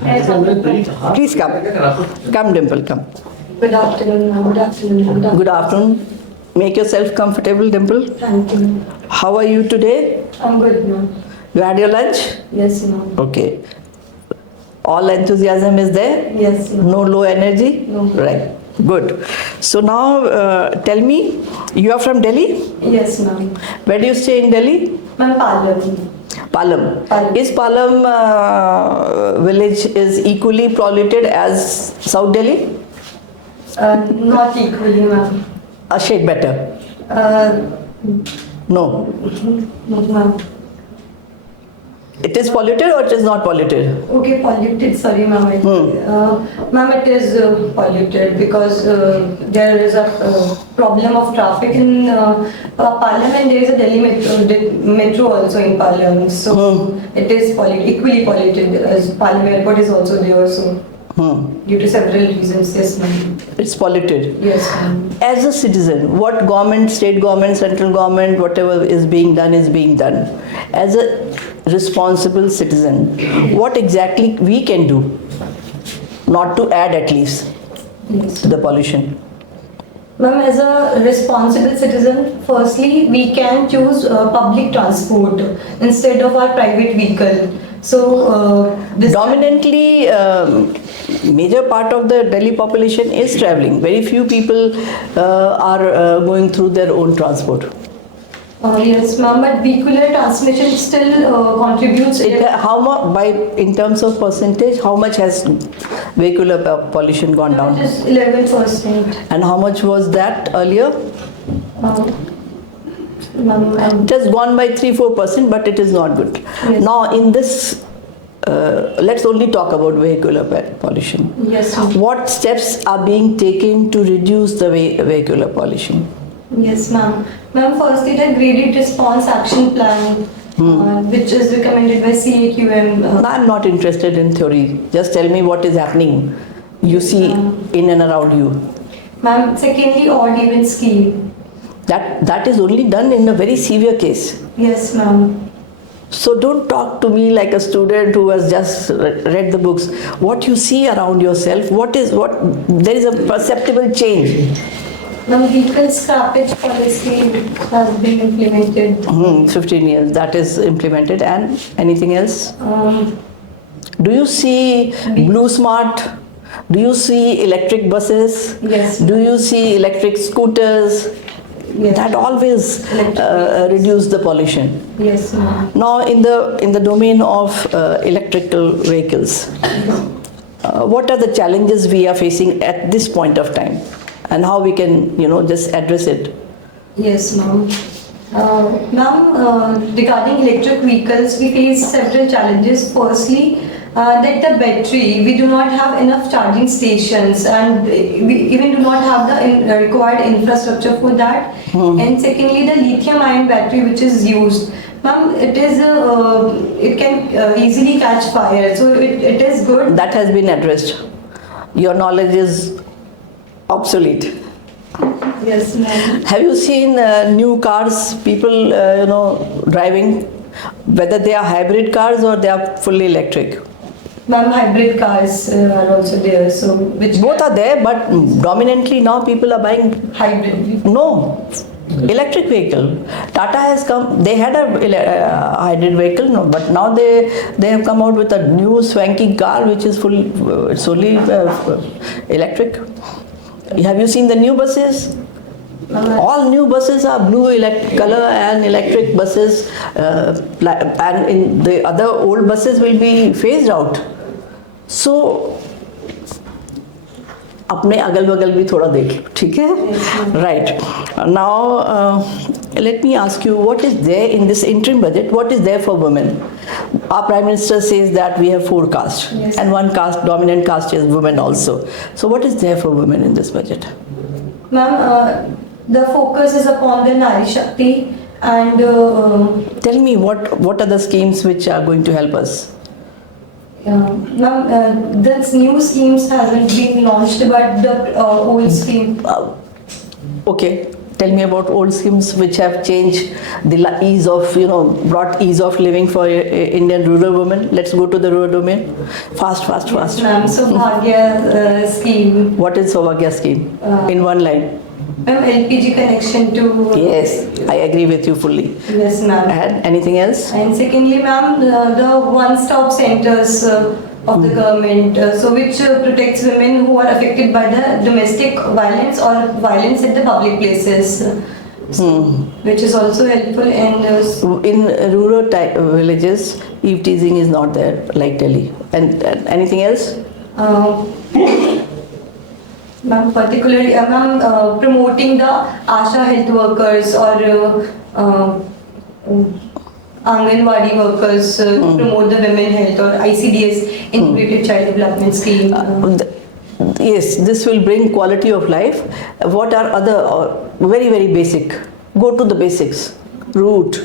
Please come. Come, Dimple, come. Good afternoon, ma'am. Good afternoon. Good afternoon. Make yourself comfortable, Dimple. Thank you. How are you today? I'm good, ma'am. You had your lunch? Yes, ma'am. Okay. All enthusiasm is there? Yes, ma'am. No low energy? No. Right. Good. So now tell me, you are from Delhi? Yes, ma'am. Where do you stay in Delhi? Ma'am, Palam. Palam. Palam. Is Palam village is equally polluted as South Delhi? Not equally, ma'am. A shade better? No. No, ma'am. It is polluted or it is not polluted? Okay, polluted. Sorry, ma'am. Ma'am, it is polluted because there is a problem of traffic in Palam, and there is a Delhi metro also in Palam. So it is equally polluted as Palam airport is also there. So due to several reasons, yes, ma'am. It's polluted. Yes, ma'am. As a citizen, what government, state government, central government, whatever is being done is being done. As a responsible citizen, what exactly we can do, not to add at least to the pollution? Ma'am, as a responsible citizen, firstly, we can choose public transport instead of our private vehicle. So, dominantly, major part of the Delhi population is traveling. Very few people are going through their own transport. Yes, ma'am, but vehicular transmission still contributes. How much, in terms of percentage, how much has vehicular pollution gone down? Just 11%. And how much was that earlier? Ma'am, It has gone by 3-4%, but it is not good. Yes. Now, in this, let's only talk about vehicular pollution. Yes, ma'am. What steps are being taken to reduce the vehicular pollution? Yes, ma'am. Ma'am, firstly, the graded response action plan, which is recommended by CAQM. I'm not interested in theory. Just tell me what is happening. You see in and around you. Ma'am, secondly, odd even scheme. That is only done in a very severe case. Yes, ma'am. So don't talk to me like a student who has just read the books. What you see around yourself, there is a perceptible change. Ma'am, vehicle scrappage policy has been implemented. 15 years, that is implemented. And anything else? Do you see Blue Smart? Do you see electric buses? Yes. Do you see electric scooters? Yes. That always reduce the pollution. Yes, ma'am. Now, in the domain of electrical vehicles, what are the challenges we are facing at this point of time, and how we can, just address it? Yes, ma'am. Ma'am, regarding electric vehicles, we face several challenges. Firstly, that the battery, we do not have enough charging stations, and we even do not have the required infrastructure for that. And secondly, the lithium-ion battery which is used, ma'am, it can easily catch fire. So it is good. That has been addressed. Your knowledge is obsolete. Yes, ma'am. Have you seen new cars, people, driving, whether they are hybrid cars or they are fully electric? Ma'am, hybrid cars are also there. So Both are there, but dominantly now people are buying hybrid. No, electric vehicle. Tata has come. They had a hybrid vehicle, no, but now they have come out with a new swanky car which is solely electric. Have you seen the new buses? All new buses are blue color and electric buses, and in the other old buses will be phased out. So अपने अगल बगल भी थोड़ा देख लो, ठीक है? Right. Now, let me ask you, what is there in this interim budget? What is there for women? Our Prime Minister says that we have 4 castes, yes, and one caste, dominant caste, is women also. So, what is there for women in this budget? Ma'am, the focus is upon the Nari Shakti, and tell me what are the schemes which are going to help us? Ma'am, this new schemes hasn't been launched, but the old scheme. Okay, Tell me about old schemes which have changed the ease of, brought ease of living for Indian rural women. Let's go to the rural domain. Fast. Yes, ma'am. Saubhagya scheme. What is Saubhagya scheme? In one line. Ma'am, LPG connection to. Yes, I agree with you fully. Yes, ma'am. And anything else? And secondly, ma'am, the one-stop centers of the government, so which protects women who are affected by the domestic violence or violence at the public places, which is also helpful in rural villages. Eve teasing is not there like Delhi. And anything else? Ma'am, particularly, ma'am, promoting the ASHA health workers or Anganwadi workers promote the women health, or ICDS, Integrated Child Development Scheme. Yes, this will bring quality of life. What are other very, very basic? Go to the basics. Root.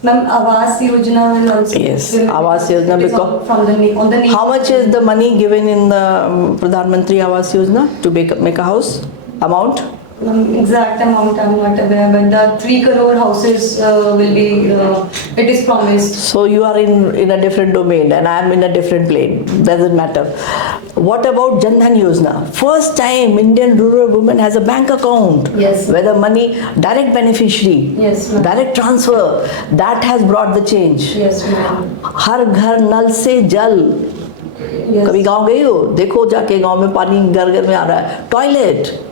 Ma'am, Awas Yojana will also. Yes, Awas Yojana, because on the how much is the money given in the Pradhan Mantri Awas Yojana to make a house? Amount? Exact amount I'm not aware, but the 3 crore houses will be, it is promised. So you are in a different domain and I am in a different plane. Doesn't matter. What about Jan Dhan Yojana? First time Indian rural woman has a bank account. Yes. Where the money, direct beneficiary, Yes, ma'am. direct transfer, that has brought the change. Yes, ma'am. हर घर नल से जल. Yes. कभी गांव गई हो? देखो जाके गांव में पानी घर घर में आ रहा है. Toilet.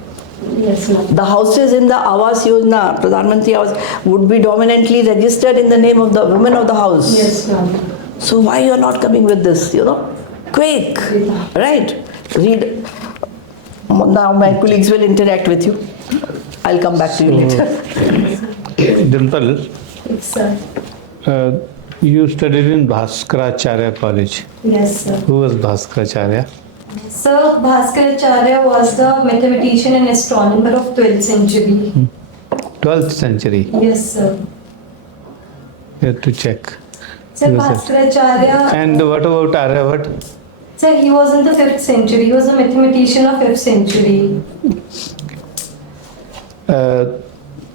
Yes, ma'am. The houses in the Awas Yojana, Pradhan Mantri Awas, would be dominantly registered in the name of the women of the house. Yes, ma'am. So why you are not coming with this, Quick, right? Read. Now my colleagues will interact with you. I'll come back to you later. Dimple, Yes, sir. you studied in Bhaskaracharya College. Yes, sir. Who was Bhaskaracharya? Sir, Bhaskaracharya was the mathematician and astronomer of 12th century. 12th century. Yes, sir. You have to check. Sir, Yes, sir. Bhaskaracharya. And what about Aryabhat? Sir, he was in the 5th century. He was a mathematician of 5th century.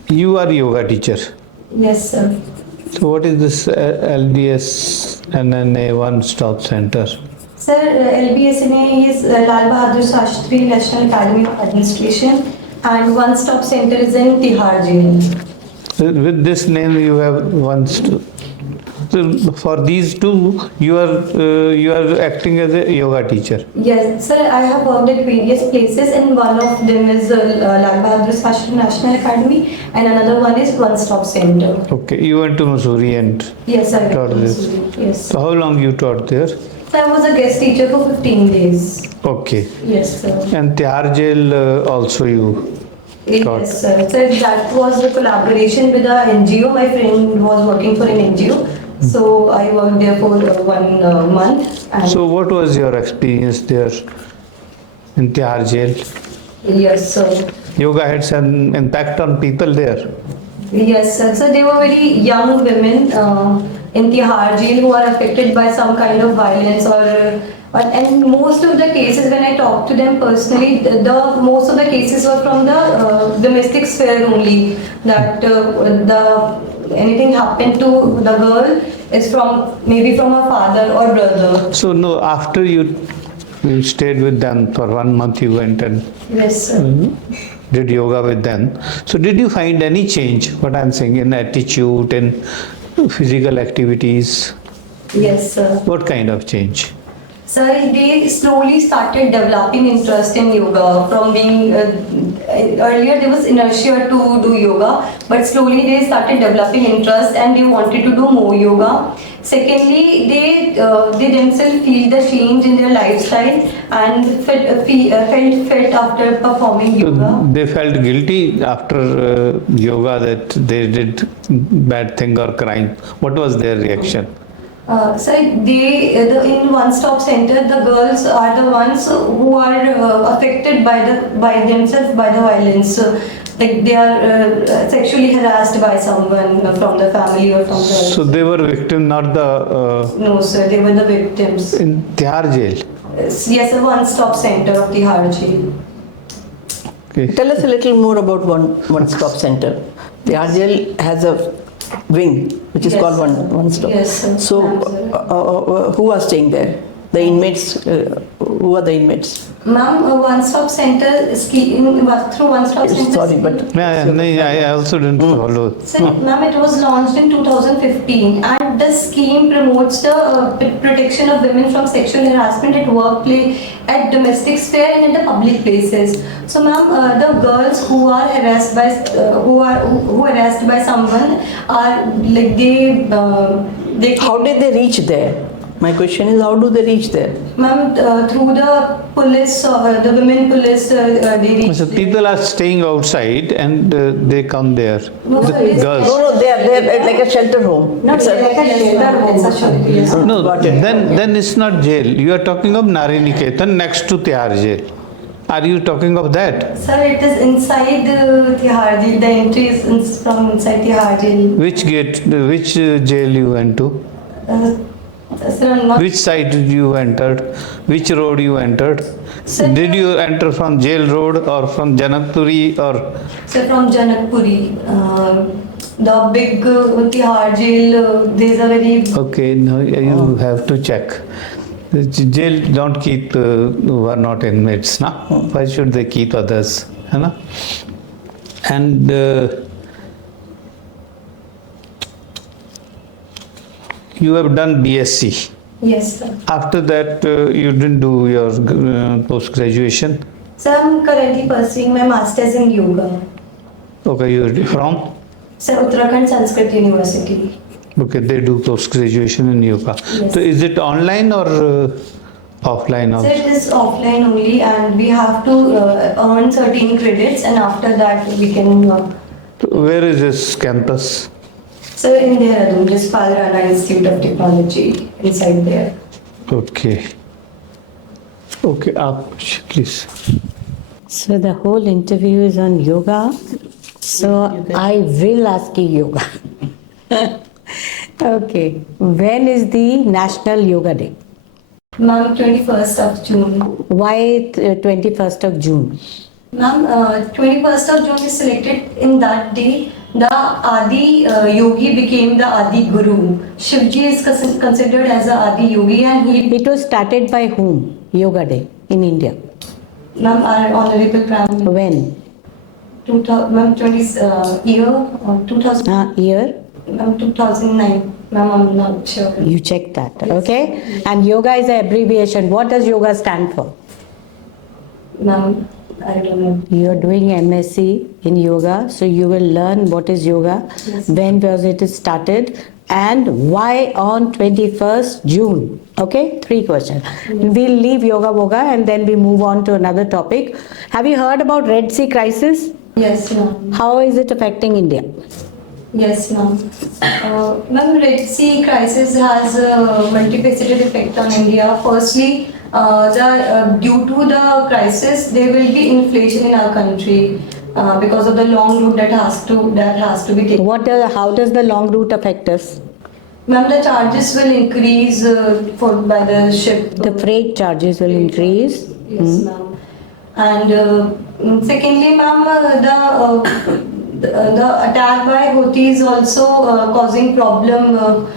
You are yoga teacher. Yes, sir. So what is this LDS NNA One Stop Center? Sir, LBSNA is Lal Bahadur Shastri National Academy of Administration, and One Stop Center is in Tihar Jail. With this name you have one. So for these two, you are acting as a yoga teacher. Yes, sir, I have worked at various places, and one of them is Lal Bahadur Shastri National Academy, and another one is One Stop Center. Okay, you went to Missouri and Yes, I taught went to this. Missouri. Yes. So how long you taught there? So I was a guest teacher for 15 days. Okay. Yes, sir. And Tihar Jail also you taught? Yes, sir. So that was a collaboration with a NGO. My friend was working for an NGO. So I worked there for 1 month. And So what was your experience there in Tihar Jail? yes, sir. Yoga had some impact on people there. Yes, sir. So they were very young women in Tihar Jail who are affected by some kind of violence and most of the cases, when I talked to them personally, most of the cases were from the domestic sphere only. That anything happened to the girl is maybe from her father or brother. So no, after you stayed with them for 1 month, you went and Yes, sir. did yoga with them. So did you find any change, what I'm saying, in attitude and physical activities? Yes, sir. What kind of change? Sir, they slowly started developing interest in yoga from being, earlier there was inertia to do yoga, but slowly they started developing interest and they wanted to do more yoga. Secondly, they themselves feel the change in their lifestyle and felt fit after performing yoga. They felt guilty after yoga that they did bad thing or crime. What was their reaction? Sir, in One Stop Center, the girls are the ones who are affected by themselves by the violence. Like they are sexually harassed by someone from the family or from the. So they were victim, not the. No, sir, they were the victims. In Tihar Jail. Yes, a One Stop Center of Tihar Jail. Okay. Tell us a little more about one stop center. The RJL has a wing which is Yes, called sir. one stop. Yes, sir. So, who are staying there? The inmates. Who are the inmates? Ma'am, a one-stop center scheme through one-stop center. Sorry, but Yeah, no, I also didn't follow. So, ma'am, it was launched in 2015, and the scheme promotes the protection of women from sexual harassment at workplace, at domestic sphere, and in the public places. So, ma'am, the girls who are harassed by who harassed by someone are like they. how did they reach there? My question is, how do they reach there? Ma'am, through the police, the women police, they reach. So people are staying outside and they come there. No, The sir, it's- girls. No, they're like a shelter home. No, It's a- like a shelter home. It's a shelter. Yes. No, Got it. then it's not jail. You are talking of Nari Niketan next to Tihar jail. Are you talking of that? Sir, it is inside Tihar jail. The entry is from inside Tihar jail. Which gate, which jail you went to? Sir, I'm not. Which side did you entered? Which road you entered? Sir, Did you enter from jail road or from Janakpuri or? Sir, from Janakpuri. The big Tihar jail. There's a very. Okay, no, you have to check. The jail don't keep who are not inmates, na? Why should they keep others? है ना? And you have done BSc. Yes, sir. After that, you didn't do your post graduation. Sir, I'm currently pursuing my masters in yoga. Okay, you from? Sir, Uttarakhand Sanskrit University. Okay, they do post graduation in yoga. Yes. So is it online or offline So also? it is offline only, and we have to earn certain credits, and after that we can. Where is this campus? So in Dehradun, just Palarana Institute of Technology inside there. Okay. Okay, up, please. So the whole interview is on yoga. So I will ask you yoga. Okay. When is the National Yoga Day? Ma'am, 21st of June. Why 21st of June? Ma'am, 21st of June is selected in that day. The Adi Yogi became the Adi Guru. Shivji is considered as the Adi Yogi, and he, It was started by whom? Yoga Day in India. ma'am, our Honorable Prime Minister, When? 2000, ma'am, 20 year 2000, Year? ma'am, 2009. Ma'am, I'm not sure. You check that. Okay. And yoga is an abbreviation. What does yoga stand for? Ma'am, I don't know. You are doing MSc in yoga, so you will learn what is yoga, Yes. when was it started, and why on 21st June. Okay, 3 questions. We'll leave yoga voga and then we move on to another topic. Have you heard about Red Sea crisis? Yes, ma'am. How is it affecting India? Yes, ma'am. Ma'am, Red Sea crisis has a multifaceted effect on India. Firstly, due to the crisis, there will be inflation in our country because of the long route that has to be taken. How does the long route affect us? Ma'am, the charges will increase by the ship. The freight charges will increase. Yes, ma'am. And secondly, ma'am, the attack by Houthis also causing problem.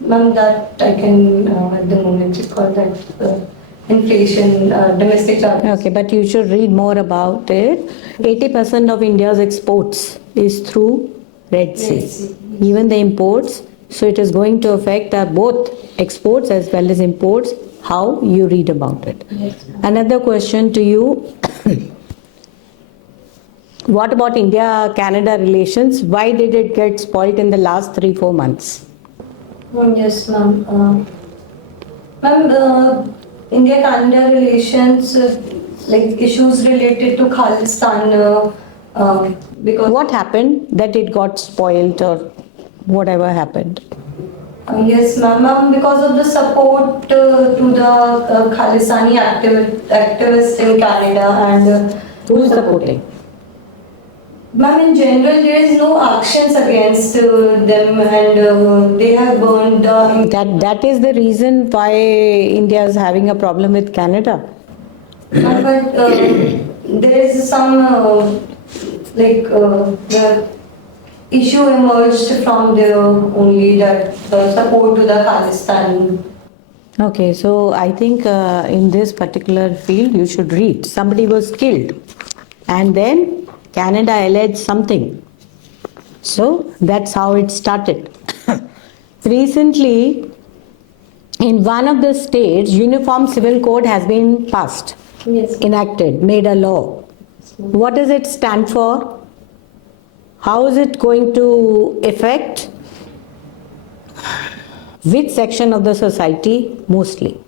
Ma'am, that I can at the moment recall that inflation, domestic charges. Okay, but you should read more about it. 80% of India's exports is through Red Sea. Red Sea. Even the imports. So it is going to affect both exports as well as imports. How you read about it. Yes. Another question to you. What about India-Canada relations? Why did it get spoiled in the last 3-4 months? Yes, ma'am. Ma'am, India-Canada relations, like issues related to Khalistan, because What happened that it got spoiled or whatever happened? yes, ma'am, because of the support to the Khalistani activists in Canada and Who is supporting? ma'am, in general, there is no actions against them, and they have burned That is the reason why India is having a problem with Canada. But there is some the issue emerged from there only, that support to the Palestine. Okay, so I think in this particular field you should read. Somebody was killed and then Canada alleged something. So that's how it started. Recently, in one of the states, Uniform Civil Code has been passed, Yes. enacted, made a law. What does it stand for? How is it going to affect which section of the society mostly?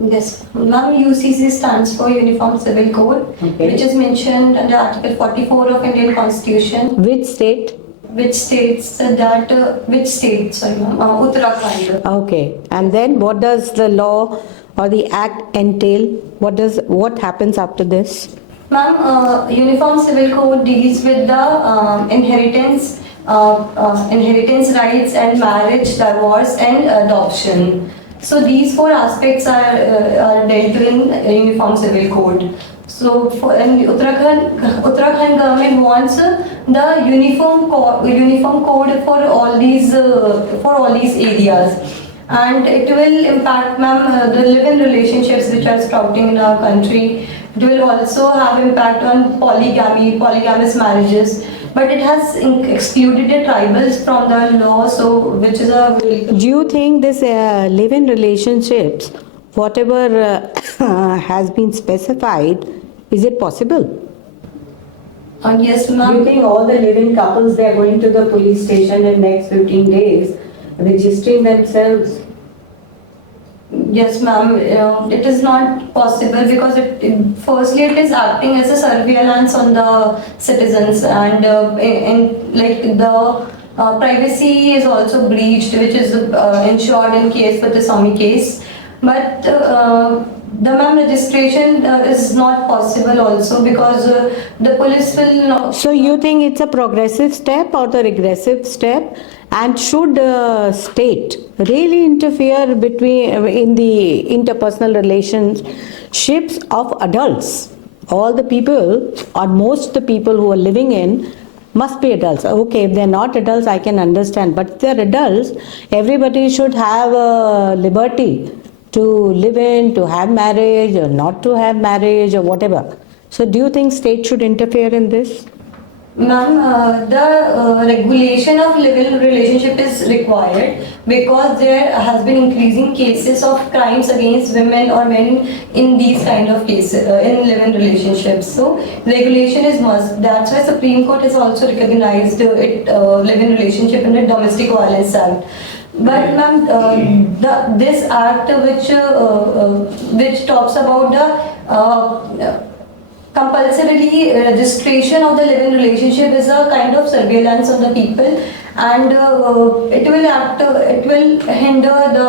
Yes, ma'am, UCC stands for Uniform Civil Code, Okay. which is mentioned under Article 44 of Indian Constitution, Which state? which states that, which state, sorry ma'am, Uttarakhand. Okay, and then what does the law or the act entail? What happens after this? Ma'am, Uniform Civil Code deals with the inheritance rights and marriage, divorce and adoption. So these four aspects are dealt in Uniform Civil Code. So and Uttarakhand government wants the uniform code for all these areas. And it will impact, ma'am, the live-in relationships which are sprouting in our country. It will also have impact on polygamous marriages. But it has excluded the tribals from the law, so which is a very Do you think this live-in relationships, whatever has been specified, is it possible? yes, Do you ma'am. think all the live-in couples, they are going to the police station in next 15 days, registering themselves? Yes, ma'am. It is not possible because firstly it is acting as a surveillance on the citizens, and like the privacy is also breached, which is ensured in case with the Swami case. But the ma'am registration is not possible also because the police will not. So you think it's a progressive step or the regressive step? And should state really interfere in the interpersonal relationships of adults? All the people or most the people who are living in must be adults. Okay, if they're not adults, I can understand. But if they're adults, everybody should have liberty to live in, to have marriage or not to have marriage or whatever. So do you think state should interfere in this? Ma'am, the regulation of live-in relationship is required because there has been increasing cases of crimes against women or men in these kind of cases, in live-in relationships. So regulation is must. That's why Supreme Court has also recognized live-in relationship in the Domestic Violence Act. But ma'am, this act which talks about the compulsorily registration of the live-in relationship is a kind of surveillance of the people, and it will hinder the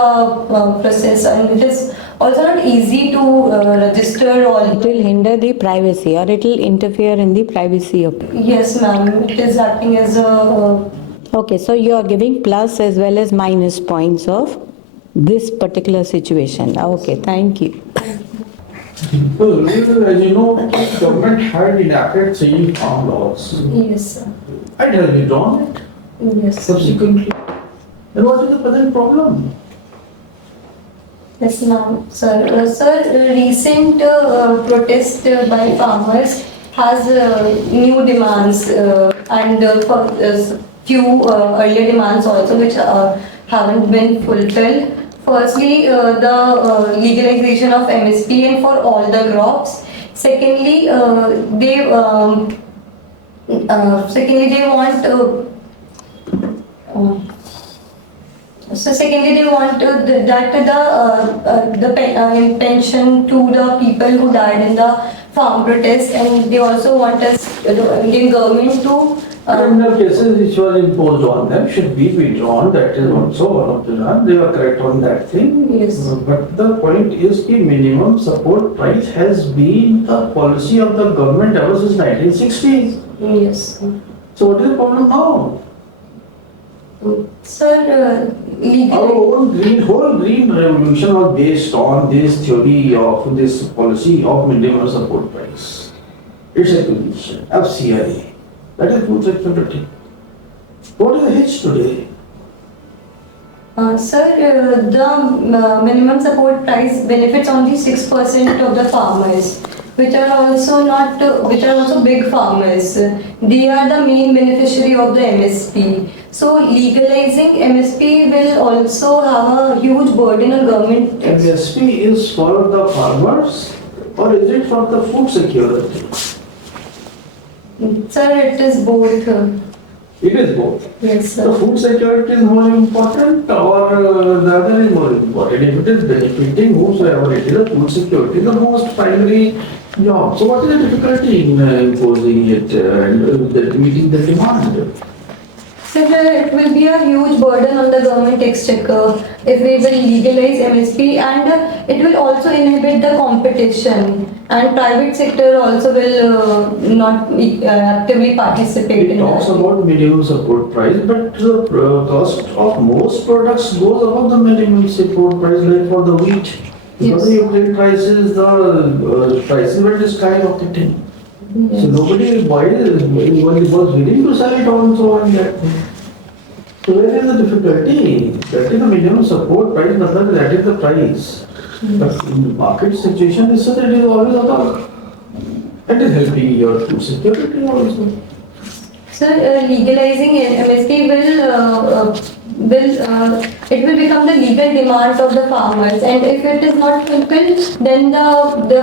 process, and it is also not easy to register all. It will hinder the privacy or it will interfere in the privacy of people. Yes, ma'am. It is acting as a. Okay, so you are giving plus as well as minus points of this particular situation. Okay, thank you. Well, as you know, government had enacted saving farm laws. Yes, sir. And has withdrawn it Yes. subsequently. Then what is the present problem? Yes, ma'am. Sir, recent protest by farmers has new demands and for few earlier demands also which haven't been fulfilled. Firstly, the legalization of MSP and for all the crops. Secondly, they want. So secondly, they want the pension to the people who died in the farm protest, and they also want us, the Indian government, to. Criminal cases which were imposed on them should be withdrawn. That is also one of the. They are correct on that thing. Yes. But the point is the minimum support price has been the policy of the government ever since 1960s. Yes. So what is the problem now? Sir, legal. Our whole green revolution was based on this theory of this policy of minimum support price. Its acquisition, FCI, that is food security. What is the hitch today? Sir, the minimum support price benefits only 6% of the farmers, which are also big farmers. They are the main beneficiary of the MSP. So legalizing MSP will also have a huge burden on government. MSP is for the farmers or is it for the food security? Sir, it is both. It is both. Yes, The sir. food security is more important or the other is more important. If it is benefiting whosoever it is, the food security is the most primary job. So what is the difficulty in imposing it and meeting the demand? Sir, it will be a huge burden on the government exchequer if we will legalize MSP, and it will also inhibit the competition, and private sector also will not actively participate It in talks that. about minimum support price, but the cost of most products goes above the minimum support price, like for the wheat. Because Yes. the Ukraine prices, the prices were skyrocketing. So nobody was willing to sell it also on that thing. So where is the difficulty? That is the minimum support price, that is the price. But in the market situation is such that it is always above. It is helping your food security also. Sir, legalizing MSP it will become the legal demand of the farmers, and if it is not fulfilled, then the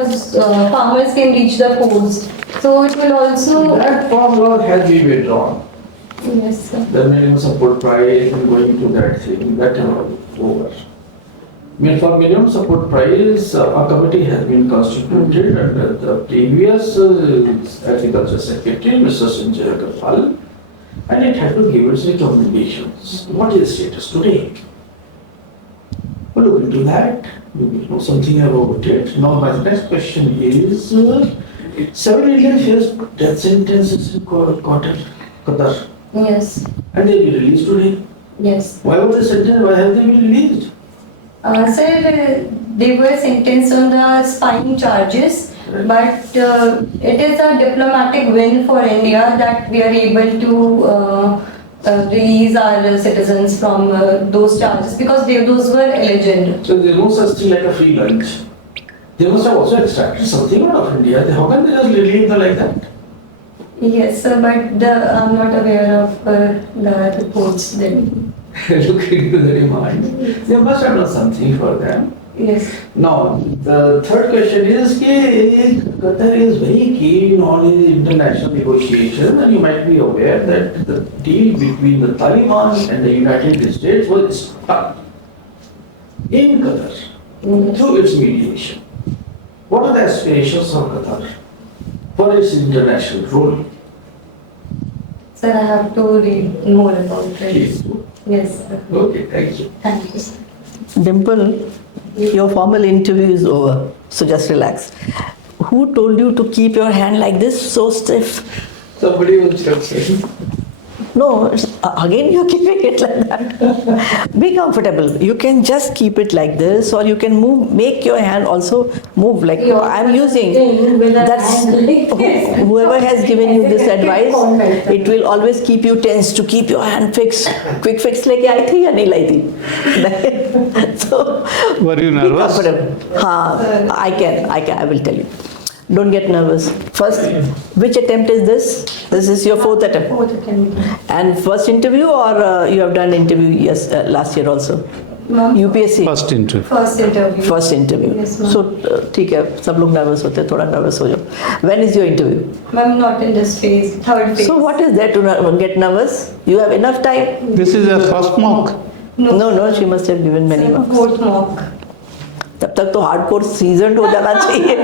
farmers can reach the courts. So it will also. That formula has been withdrawn. Yes, sir. The minimum support price and going to that thing, that is over. I mean, for minimum support price, a committee has been constituted under the previous Agriculture Secretary, Mr. Sanjay Agarwal, and it had to give its recommendations. What is the status today? We'll look into that. We will know something about it. Now, my next question is, 7 Indian faced death sentences in Qatar, Yes. and they will be released today. Yes. Why were they sentenced? Why have they been released? Sir, they were sentenced on the spying charges, but it is a diplomatic win for India that we are able to release our citizens from those charges, because those were alleged. So there is no such thing like a free lunch. They must have also extracted something out of India. How can they just release them like that? Yes, sir, but I'm not aware of the reports then. Look into the demand. They must have done something for them. Yes. Now, the third question is that Qatar is very keen on his international negotiations, and you might be aware that the deal between the Taliban and the United States was stuck in Qatar through its mediation. What are the aspirations of Qatar for its international role? Sir, I have to read more about it. Please. Yes, sir. Okay, thank you. Thank you, sir. Dimple, your formal interview is over, so just relax. Who told you to keep your hand like this, so stiff? Somebody will say. No, again you're keeping it like that. Be comfortable. You can just keep it like this, or you can move, make your hand also move like I'm using. That's whoever has given you this advice, it will always keep you tense to keep your hand fixed. Quick fix लेके आई थी या नहीं लाई थी? So Were you be nervous? comfortable. हाँ, I will tell you. Don't get nervous. First, which attempt is this? This is your fourth attempt. Fourth attempt. And first interview, or you have done interview last year also? Ma'am? UPSC? First interview. First interview. First interview. Yes, ma'am. So ठीक है, सब लोग nervous होते हैं, थोड़ा nervous हो जाओ. When is your interview? Ma'am, not in this phase, third phase. So what is there to get nervous? You have enough time. This is a first mock. No, she must have given many marks. Fourth mock. तब तक तो hardcore seasoned हो जाना चाहिए.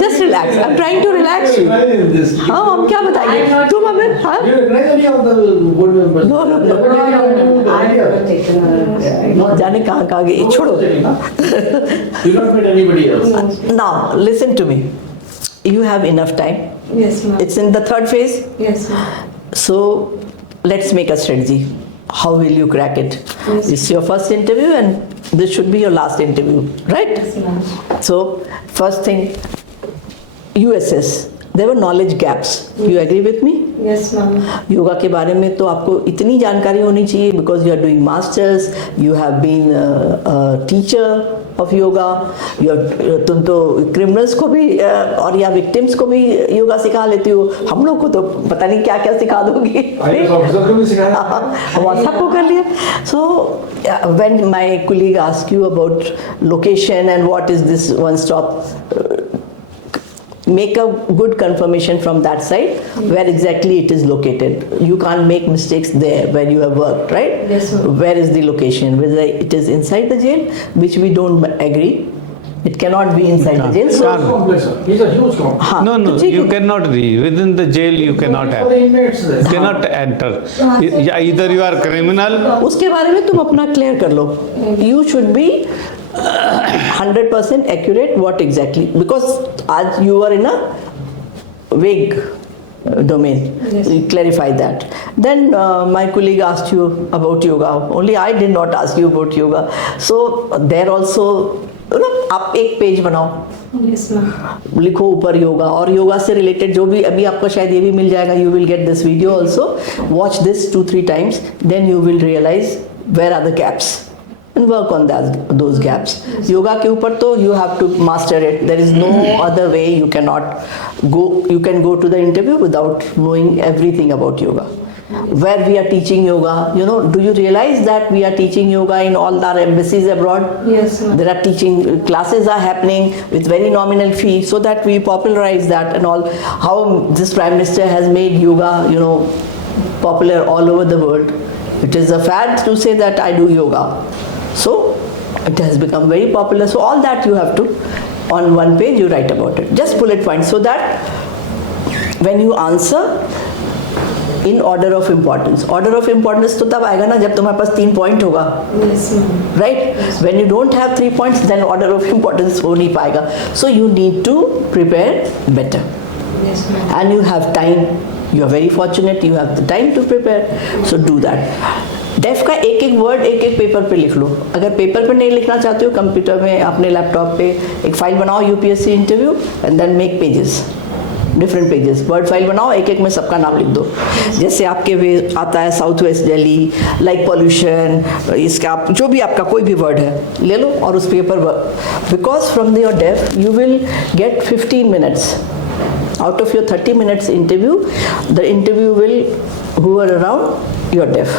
Just relax. I'm trying to relax you. हाँ, हम क्या बताएंगे? तुम हमें हाँ? Do you recognize any of the board members? No. जाने कहाँ गए? छोड़ो. You not met anybody else? Now listen to me. You have enough time. Yes, ma'am. It's in the third phase. Yes, ma'am. So let's make a strategy. How will you crack it? Yes. It's your first interview and this should be your last interview, right? Yes, ma'am. So first thing, USS. There were knowledge gaps. You agree with me? Yes, ma'am. Yoga के बारे में तो आपको इतनी जानकारी होनी चाहिए because you are doing masters, you have been a teacher of yoga, तुम तो criminals को भी और या victims को भी योगा सिखा लेती हो. हम लोग को तो पता नहीं क्या क्या सिखा दोगी. IAS officer को भी सिखाया. हम सबको कर लिया. So when my colleague asked you about location and what is this one stop, make a good confirmation from that side where exactly it is located. You can't make mistakes there where you have worked, right? Yes, ma'am. Where is the location? Whether it is inside the jail, which we don't agree. It cannot be inside the jail. It's a complex, sir. It's a huge complex. हाँ, No, तो no, ठीक you है. cannot be. Within the jail, you cannot For have. the inmates there. You cannot enter. Yeah, either you are criminal. उसके बारे में तुम अपना clear कर लो. You should be 100% accurate what exactly, because आज you are in a vague domain. Yes. You clarify that. Then my colleague asked you about yoga. Only I did not ask you about yoga. So there also, आप एक page बनाओ, Yes, ma'am. लिखो ऊपर योगा, और योगा से related जो भी अभी आपको शायद ये भी मिल जाएगा. You will get this video also. Watch this 2-3 times, then you will realise where are the gaps and work on those gaps. Yoga के ऊपर तो you have to master it. There is no other way. You cannot go. You can go to the interview without knowing everything about yoga. Where we are teaching yoga, do you realize that we are teaching yoga in all our embassies abroad? Yes, ma'am. There are teaching classes are happening with very nominal fee, so that we popularize that and all. How this Prime Minister has made yoga, popular all over the world. It is a fad to say that I do yoga. So it has become very popular. So all that you have to, on one page you write about it. Just bullet points, so that when you answer in order of importance. Order of importance तो तब आएगा ना जब तुम्हारे पास 3 point होगा. Yes, ma'am. Right? When you don't have 3 points, then order of importance हो नहीं पाएगा. So you need to prepare better. Yes, ma'am. And you have time. You are very fortunate, you have the time to prepare. So do that. DAF का एक एक word एक एक paper पे लिख लो. अगर पेपर पे नहीं लिखना चाहते हो, कंप्यूटर में अपने लैपटॉप पे एक फाइल बनाओ, UPSC interview, and then make pages, different pages, word file बनाओ, एक एक में सबका नाम लिख दो. जैसे आपके वे आता है south west Delhi, like pollution, इसका जो भी आपका कोई भी वर्ड है ले लो और उस paper, because from your DAF you will get 15 minutes. Out of your 30 minutes interview, the interview will hover around your deaf.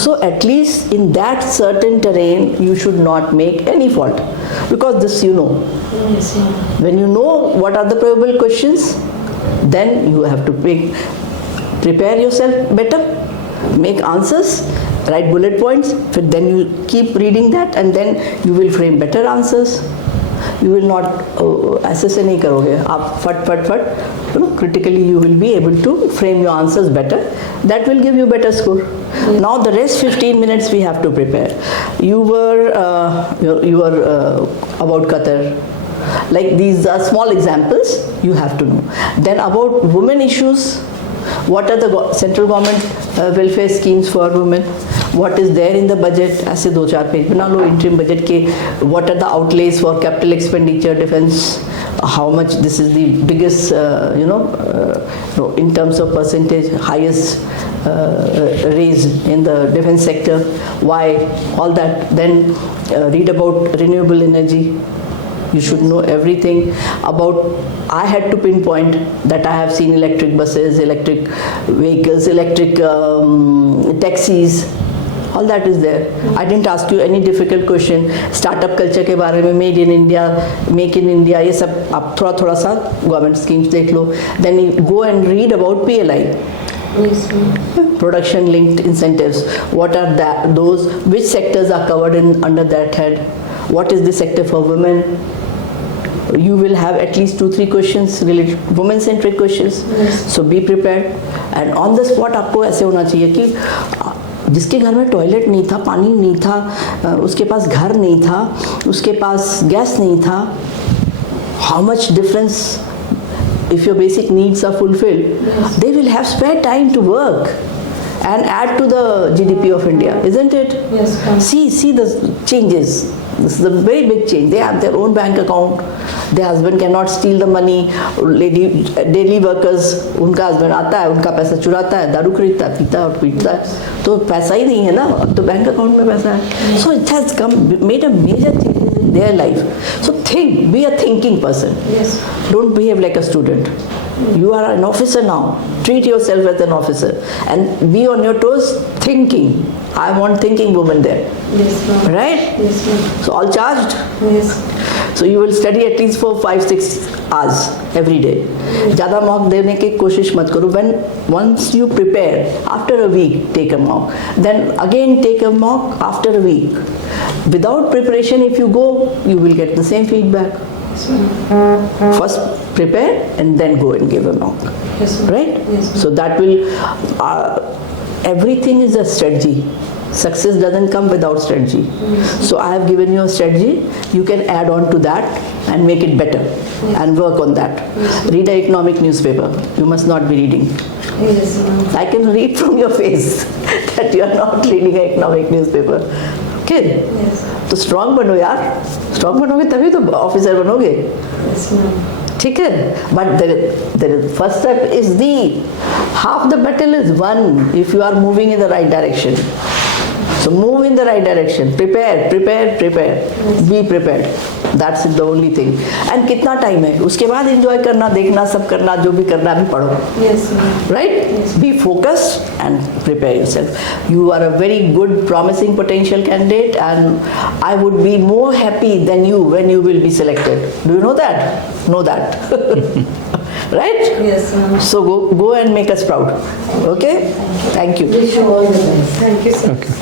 So at least in that certain terrain, you should not make any fault, because this you know. Yes, ma'am. When you know what are the probable questions, then you have to prepare yourself better, make answers, write bullet points, then you keep reading that, and then you will frame better answers. You will not ऐसे से नहीं करोगे आप फट critically you will be able to frame your answers better. That will give you better score. Now the rest 15 minutes we have to prepare. You were about Qatar. Like these are small examples you have to know. Then about women issues, what are the central government welfare schemes for women? What is there in the budget? ऐसे 2-4 page बना लो interim budget के. What are the outlays for capital expenditure, defense? How much this is the biggest, in terms of percentage, highest raise in the defense sector. Why? All that. Then read about renewable energy. You should know everything about. I had to pinpoint that I have seen electric buses, electric vehicles, electric taxis. All that is there. I didn't ask you any difficult question. Startup culture के बारे में, made in India, make in India, ये सब आप थोड़ा सा government schemes देख लो. Then you go and read about PLI. Yes, ma'am. Production linked incentives. What are those? Which sectors are covered under that head? What is the sector for women? You will have at least 2-3 questions related women centric questions. Yes. So be prepared. And on the spot आपको ऐसे होना चाहिए कि जिसके घर में toilet नहीं था, पानी नहीं था, उसके पास घर नहीं था, उसके पास गैस नहीं था, how much difference if your basic needs are fulfilled, they will have spare time to work and add to the GDP of India, isn't it? Yes, ma'am. See the changes. This is a very big change. They have their own bank account. Their husband cannot steal the money. Daily workers, उनका husband आता है, उनका पैसा चुराता है, दारू खरीदता है, पीता है और पीटता है, तो पैसा ही नहीं है ना, अब तो बैंक अकाउंट में पैसा है. So it has made a major changes in their life. So think, be a thinking person. Yes. Don't behave like a student. You are an officer now. Treat yourself as an officer and be on your toes thinking. I want thinking woman there. Yes, ma'am. Right? Yes, ma'am. So all charged. Yes. So you will study at least for 5-6 hours every day. ज़्यादा mock देने की कोशिश मत करो. When once you prepare, after a week take a mock. Then again take a mock after a week. Without preparation, if you go, you will get the same feedback. Yes, ma'am. First prepare and then go and give a mock. Yes, ma'am. Right? Yes, ma'am. So that will, everything is a strategy. Success doesn't come without strategy. So I have given you a strategy. You can add on to that and make it better and work on that. Read an economic newspaper. You must not be reading. Yes, ma'am. I can read from your face that you are not reading an economic newspaper. Okay? Yes. तो strong बनो यार. Strong बनोगे तभी तो officer बनोगे. Yes, ma'am. ठीक है. But the first step is half the battle is won if you are moving in the right direction. So move in the right direction. Prepare. Be prepared. That's the only thing. And कितना time है? उसके बाद enjoy करना, देखना, सब करना, जो भी करना अभी पढ़ो. Yes, ma'am. Right? Yes. Be focused and prepare yourself. You are a very good, promising potential candidate, and I would be more happy than you when you will be selected. Do you know that? Know that. Right? Yes, ma'am. So go and make us proud. Okay? Thank you. Wish you all the best. Thank you, sir. Okay.